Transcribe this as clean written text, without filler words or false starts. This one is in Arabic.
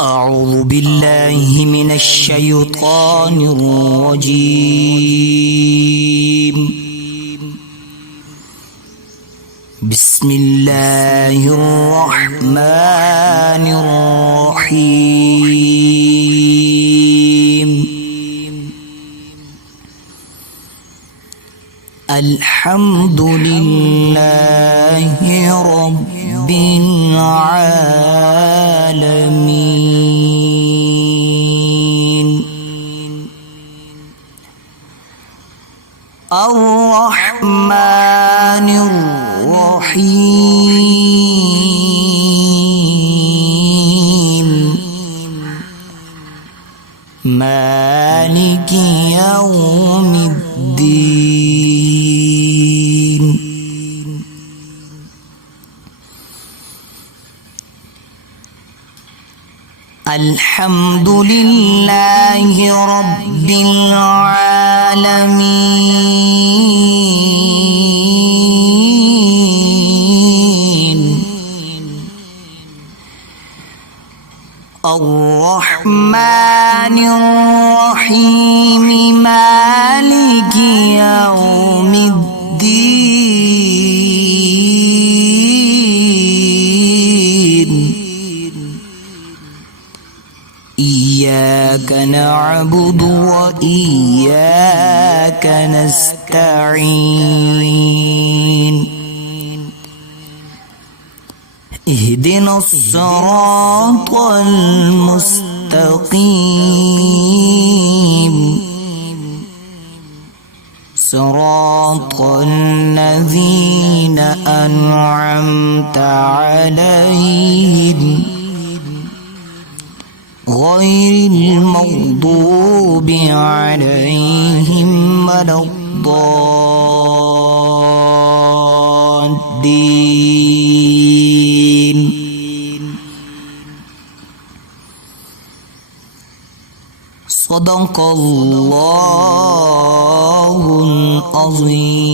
أعوذ بالله من الشيطان الرجيم. بسم الله الرحمن الرحيم. الحمد لله رب العالمين. الرحمن الرحيم. مالك يوم الدين. الحمد لله رب العالمين. الرحمن الرحيم. مالك يوم الدين. إياك نعبد وإياك نستعين. اهدنا الصراط المستقيم. صراط الذين أنعمت عليهم غير المغضوب عليهم ولا الضالين. صدق الله العظيم.